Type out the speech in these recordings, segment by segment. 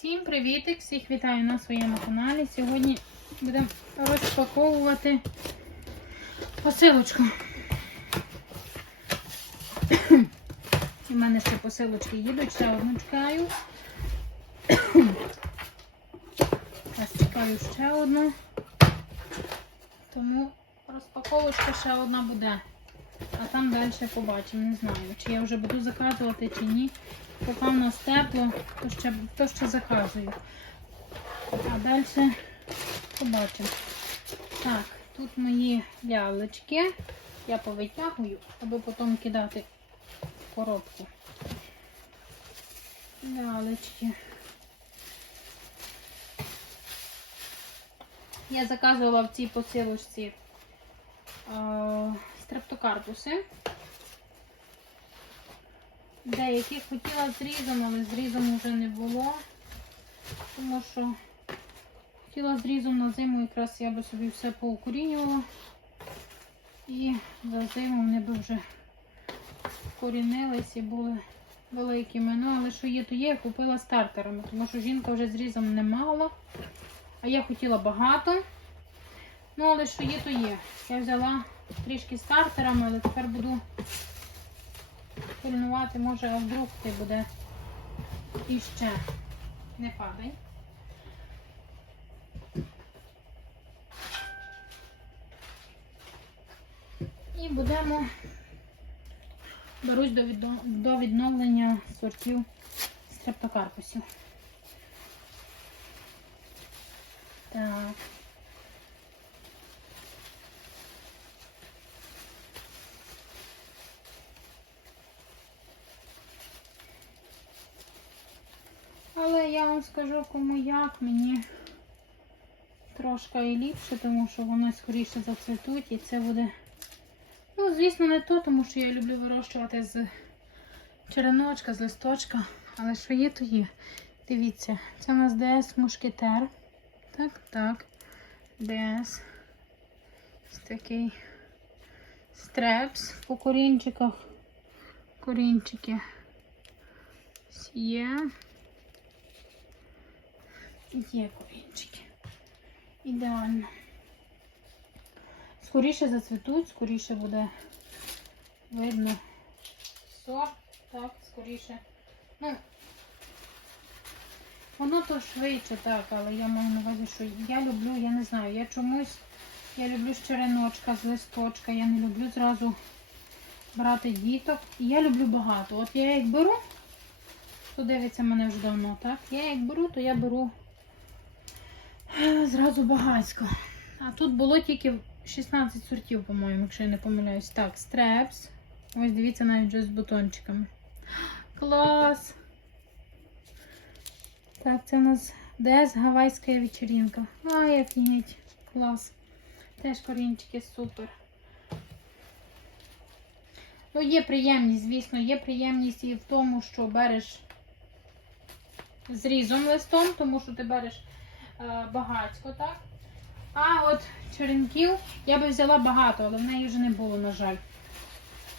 Всім привітик! Всіх вітаю на своєму каналі. Сьогодні будемо розпаковувати посилочку. У мене ще посилочки їдуть, ще одну чекаю. Ось чекаю ще одну. Тому розпаковочка ще одна буде. А там далі побачимо, не знаю, чи я вже буду заказувати, чи ні. Поки в нас тепло, то ще, то ще заказую. А далі побачимо. Так, тут мої лялечки. Я повитягую, аби потім кидати в коробку. Лялечки. Я заказувала в цій посилочці стрептокарпуси. Деяких хотіла зрізом, але зрізом вже не було. Тому що хотіла зрізом на зиму, якраз я би собі все поукорінювала. І за зиму вони би вже корінились і були великими. Ну, але що є, то є, я купила стартерами, тому що жінка вже зрізом не мала. А я хотіла багато. Ну, але що є, то є. Я взяла трішки стартерами, але тепер буду пильнувати, може, а вдруг ти буде іще. Не падай. І будемо берусь до, відно- до відновлення сортів стрептокарпусів. Так. Але я вам скажу, кому як мені трошки і ліпше, тому що вони скоріше зацвітуть і це буде. Ну, звісно, не то, тому що я люблю вирощувати з череночка, з листочка. Але що є, то є. Дивіться, це у нас ДС мушкетер. Так, так. ДС. Ось такий стрепс по корінчиках. Корінчики. Ось Є. Корінчики. Ідеально. Скоріше зацвітуть, скоріше буде видно сорт. Так, скоріше. Ну, воно то швидше, так, але я маю на увазі, що я люблю, я не знаю, я чомусь, я люблю з череночка, з листочка, я не люблю зразу брати діток. І я люблю багато. От я як беру, хто дивиться мене вже давно, так? Я як беру, то я беру зразу багатько. А тут було тільки 16 сортів, по-моєму, якщо я не помиляюсь. Так, стрепс. Ось дивіться навіть вже з бутончиками. Клас! Так, це у нас ДС Гавайська вечеринка. Ай, офігеть. Клас. Теж корінчики супер. Ну, є приємність, звісно, є приємність і в тому, що береш зрізом листом, тому що ти береш е, багатько, так? А от черенків я би взяла багато, але в неї вже не було, на жаль.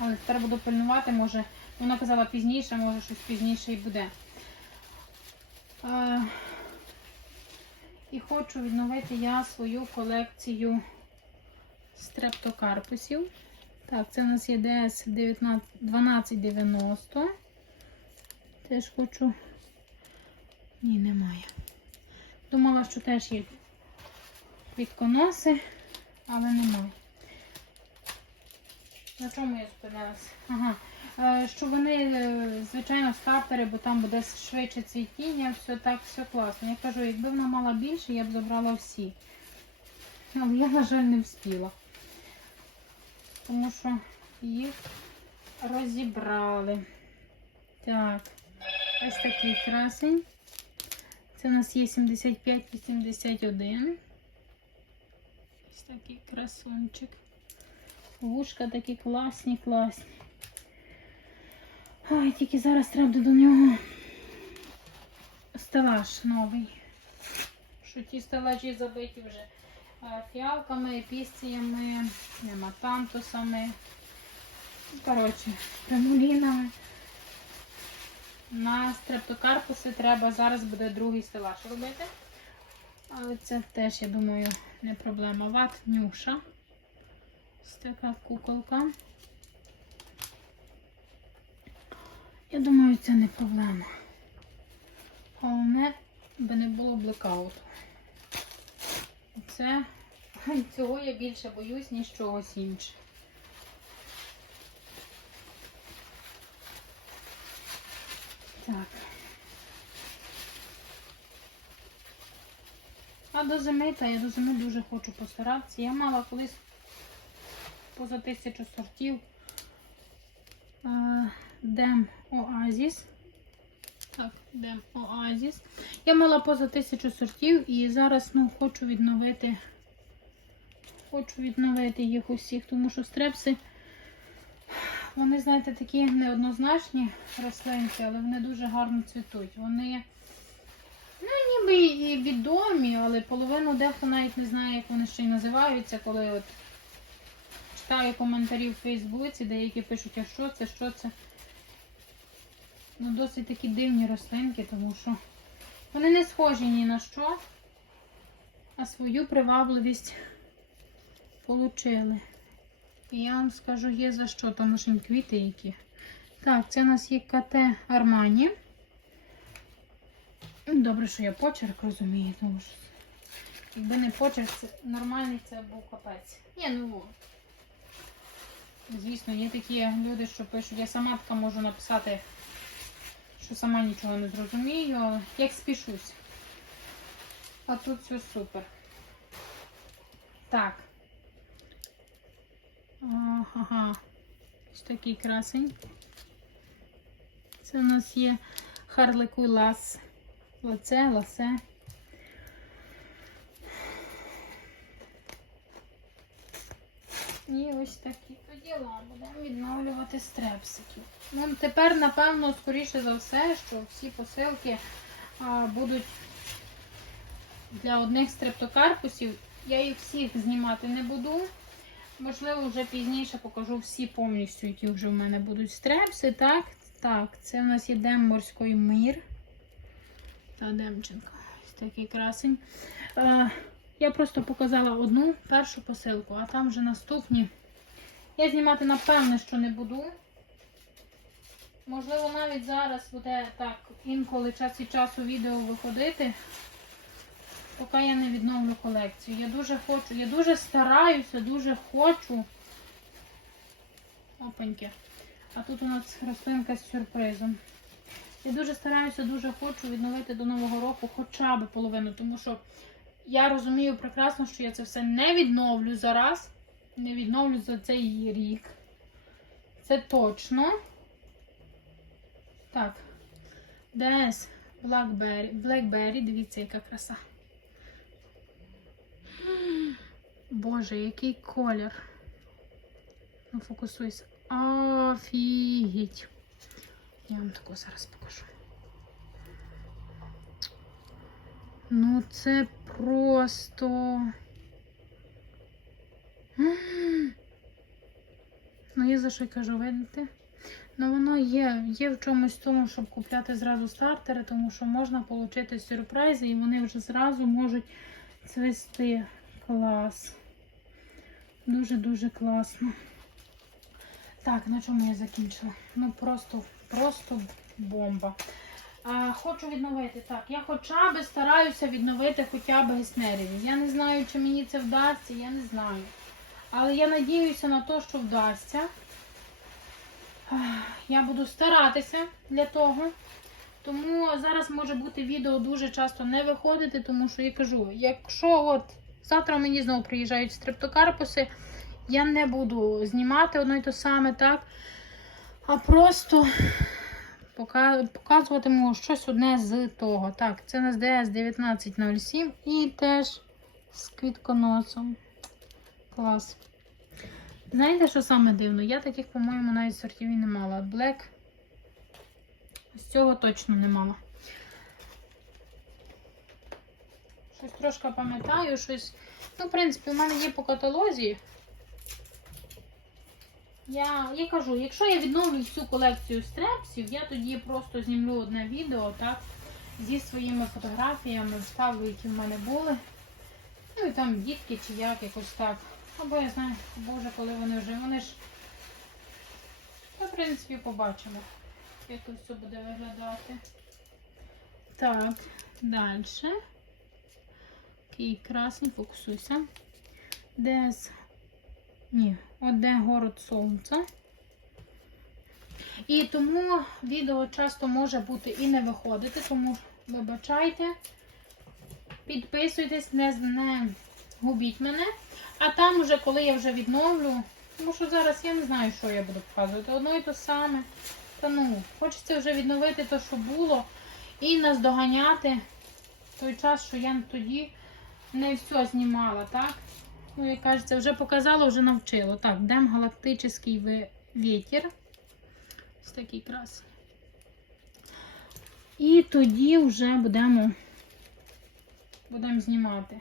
Але тепер буду пильнувати, може, вона казала пізніше, може щось пізніше і буде. Е, і хочу відновити я свою колекцію стрептокарпусів. Так, це у нас є 19 1290. Теж хочу. Ні, немає. Думала, що теж є квітконоси, але немає. На чому я зупинилася? Ага. Е, Що вони, е, звичайно, стартери, бо там буде швидше цвітіння, все так, все класно. Я кажу, якби вона мала більше, я б забрала всі. Але я, на жаль, не встигла. Тому що їх розібрали. Так, ось такий красень. Це у нас є 75-81. Ось такий красунчик. Вушка такі класні, класні. Ой, тільки зараз треба до нього стелаж новий. Що ті стелажі забиті вже фіалками, епісціями, нематантусами. Коротше, премулінами. На стрептокарпуси треба зараз буде другий стелаж робити. Але це теж, я думаю, не проблема. Ват нюша. Ось така куколка. Я думаю, це не проблема. Головне, би не було блекауту. Це цього я більше боюсь, ніж чогось іншого. Так. А до зими, та я до зими дуже хочу постаратися. Я мала колись поза тисячу сортів е, Дем Оазіс. Так, Дем Оазіс. Я мала поза тисячу сортів і зараз ну, хочу відновити. Хочу відновити їх усіх, тому що стрепси, вони, знаєте, такі неоднозначні рослинки, але вони дуже гарно цвітуть. Вони, ну, ніби і відомі, але половину дехто навіть не знає, як вони ще й називаються, коли от читаю коментарі в Фейсбуці, деякі пишуть, а що це, що це. Ну, досить такі дивні рослинки, тому що вони не схожі ні на що, а свою привабливість получили. Я вам скажу, є за що, тому що квіти які. Так, це у нас є КТ Армані. Добре, що я почерк розумію, тому що якби не почерк, це нормальний це був капець. Ні, ну звісно, є такі люди, що пишуть, я сама така можу написати, що сама нічого не зрозумію, як спішусь. А тут все супер. Так. Ага. Ось такий красень. Це у нас є харликуй лас. Лаце, ласе. І ось такі то діла. Будемо відновлювати стрепсиків. Ну, тепер, напевно, скоріше за все, що всі посилки а, будуть для одних стрептокарпусів. Я їх всіх знімати не буду. Можливо, вже пізніше покажу всі повністю, які вже в мене будуть стрепси. Так, так, це у нас є Дем морський мир. Та Демченко. Ось такий красень. Е, я просто показала одну першу посилку, а там вже наступні. Я знімати, напевне, що не буду. Можливо, навіть зараз буде так інколи час від часу відео виходити поки я не відновлю колекцію. Я дуже хочу, я дуже стараюся, дуже хочу. Опаньки. А тут у нас рослинка з сюрпризом. Я дуже стараюся, дуже хочу відновити до Нового року хоча б половину, тому що я розумію прекрасно, що я це все не відновлю зараз. Не відновлю за цей рік. Це точно. Так. DS Blackberry. Blackberry, дивіться, яка краса. Боже, який колір. Ну, фокусуйся. Офігеть. Я вам таку зараз покажу. Ну, це просто. Ну, я за що й кажу, видите? Ну, воно є, є в чомусь тому, щоб купляти зразу стартери, тому що можна отримати сюрпризи, і вони вже зразу можуть цвісти. Клас. Дуже-дуже класно. Так, на чому я закінчила? Ну, просто, просто бомба. А, Хочу відновити. Так, я хоча б стараюся відновити хоча б геснеріві. Я не знаю, чи мені це вдасться, я не знаю. Але я надіюся на те, що вдасться. Я буду старатися для того. Тому зараз може бути відео дуже часто не виходити, тому що я кажу, якщо от завтра мені знову приїжджають стрептокарпуси, я не буду знімати одно й те саме, так? А просто показуватиму щось одне з того. Так, це нас DS 1907 і теж з квітконосом. Клас. Знаєте, що саме дивно? Я таких, по-моєму, навіть сортів і не мала. Black. З цього точно не мала. Щось трошки пам'ятаю, щось. Ну, в принципі, у мене є по каталозі. Я, я кажу, якщо я відновлю всю колекцію стрепсів, я тоді просто знімлю одне відео, так, зі своїми фотографіями, вставлю, які в мене були. Ну і там дітки чи як, якось так. Або я знаю, боже, коли вони вже, вони ж. Та, в принципі, побачимо, як це все буде виглядати. Так, далі. Такий красний, фокусуйся. Десь. Ні, де город сонця. І тому відео часто може бути і не виходити, тому вибачайте. Підписуйтесь, не, не губіть мене. А там вже, коли я вже відновлю, тому що зараз я не знаю, що я буду показувати. Одно і те саме. Та ну, хочеться вже відновити те, що було, і наздоганяти той час, що я тоді не все знімала, так? Ну, як кажеться, вже показала, вже навчила. Так, дем галактичний вітер. Ось такий красний. І тоді вже будемо, будемо знімати.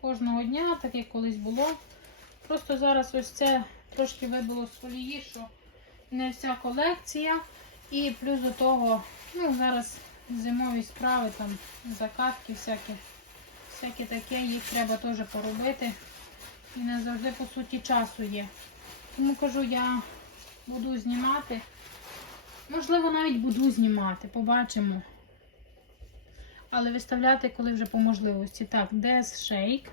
Кожного дня, так як колись було. Просто зараз ось це трошки вибило з колії, що не вся колекція. І плюс до того, ну, зараз зимові справи, там, закатки, всякі, всяке таке, їх треба теж поробити. І не завжди, по суті, часу є. Тому кажу, я буду знімати. Можливо, навіть буду знімати, побачимо. Але виставляти, коли вже по можливості. Так, DS Shake.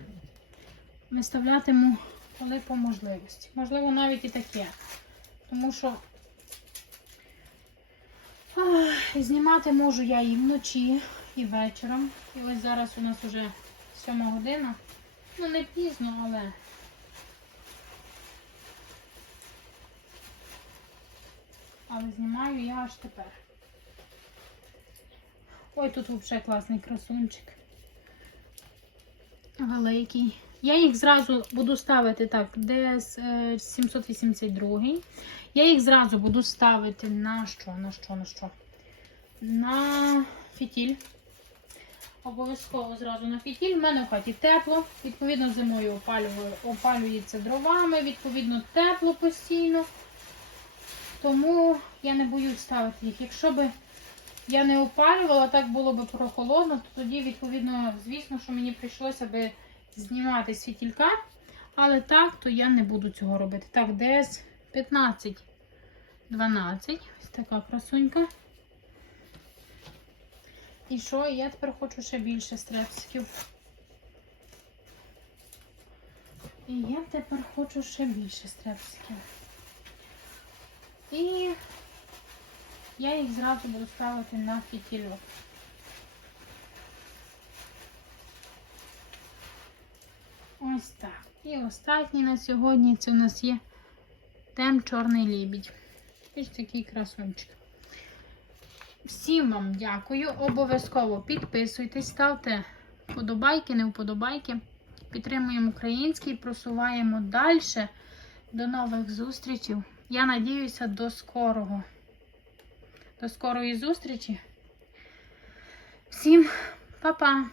Виставлятиму, коли по можливості. Можливо, навіть і таке. Тому що ах, знімати можу я і вночі, і вечором. І ось зараз у нас вже 7 година. Ну, не пізно, але. Але знімаю я аж тепер. Ой, тут взагалі класний красунчик. Великий. Я їх зразу буду ставити так, е, 782. Я їх зразу буду ставити на що, на що, на що? На фітіль. Обов'язково зразу на фітіль. У мене в хаті тепло. Відповідно, зимою опалюю, опалюється дровами, відповідно, тепло постійно. Тому я не боюсь ставити їх. Якщо би я не опалювала, так було б прохолодно, то тоді, відповідно, звісно, що мені прийшлося би знімати світілька. Але так, то я не буду цього робити. Так, десь 15, 12. Ось така красунька. І що? Я тепер хочу ще більше стрепсиків. І я тепер хочу ще більше стрепсиків. І я їх зразу буду ставити на фітільок. Ось так. І останній на сьогодні це у нас є тем чорний лібідь. Ось такий красунчик. Всім вам дякую. Обов'язково підписуйтесь, ставте вподобайки, не вподобайки. Підтримуємо український, просуваємо далі. До нових зустрічей. Я надіюся до скорого. До скорої зустрічі. Всім па-па!